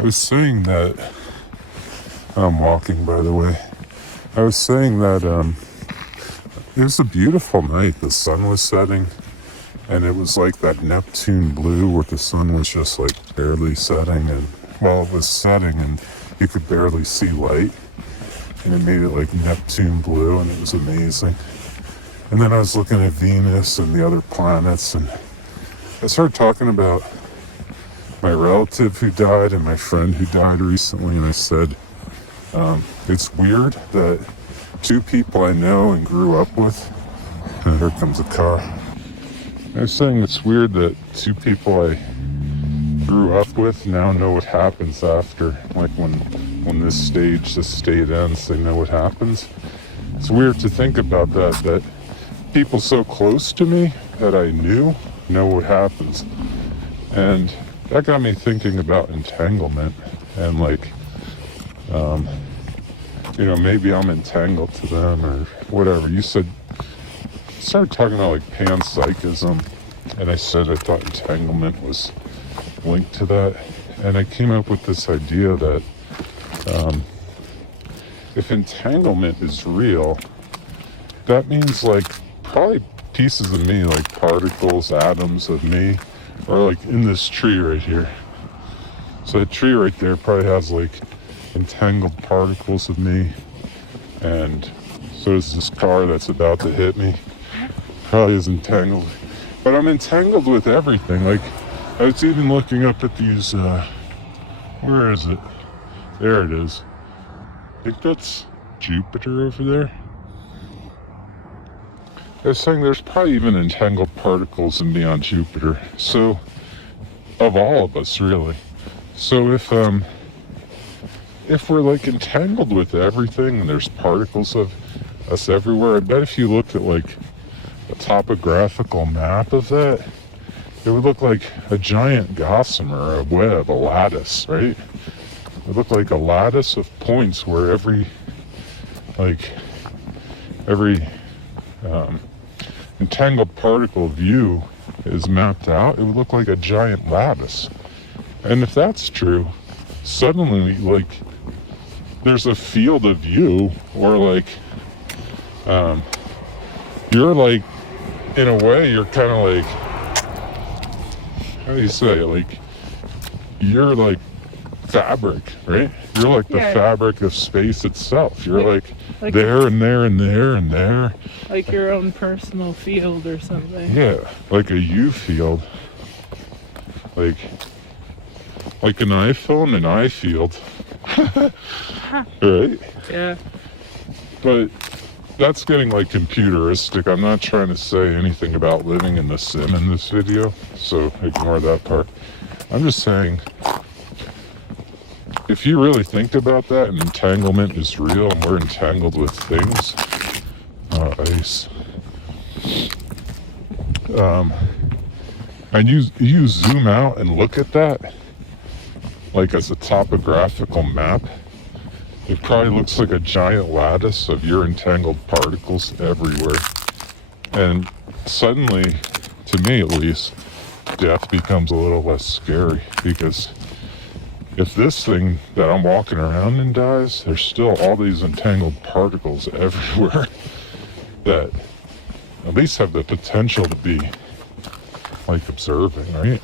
I was saying that I'm walking, by the way. I was saying that it was a beautiful night. The sun was setting, and it was like that Neptune blue where the sun was just like barely setting, and well, it was setting and you could barely see light, and it made it like Neptune blue, and it was amazing. And then I was looking at Venus and the other planets, and I started talking about my relative who died and my friend who died recently, and I said, it's weird that two people I know and grew up with, and here comes a car. I was saying it's weird that two people I grew up with now know what happens after, like when this state ends, they know what happens. It's weird to think about that people so close to me that I knew know what happens. And that got me thinking about entanglement and like, maybe I'm entangled to them or whatever. You started talking about like panpsychism, and I said I thought entanglement was linked to that. And I came up with this idea that if entanglement is real, that means like probably pieces of me, like particles, atoms of me, are like in this tree right here. So the tree right there probably has like entangled particles of me, and so is this car that's about to hit me. Probably is entangled. But I'm entangled with everything. Like, I was even looking up at these, where is it? There it is. I think that's Jupiter over there. I was saying there's probably even entangled particles in me on Jupiter. So, of all of us, really. So if we're like entangled with everything and there's particles of us everywhere, I bet if you looked at like a topographical map of that, it would look like a giant gossamer, a web, a lattice, right? It would look like a lattice of points where every entangled particle view is mapped out. It would look like a giant lattice. And if that's true, suddenly like there's a field of view, or like you're like, in a way, you're kind of like, how do you say it? Like, you're like fabric, right? You're like the fabric of space itself. You're like there and there and there and there. Like your own personal field or something. Yeah, like a U field. Like an iPhone, an I field. Right? Yeah. But that's getting like computeristic. I'm not trying to say anything about living in the sim in this video, so ignore that part. I'm just saying, if you really think about that, and entanglement is real, and we're entangled with things, ice. And you zoom out and look at that, like as a topographical map, it probably looks like a giant lattice of your entangled particles everywhere. And suddenly, to me at least, death becomes a little less scary, because if this thing that I'm walking around in dies, there's still all these entangled particles everywhere that at least have the potential to be like observing, right?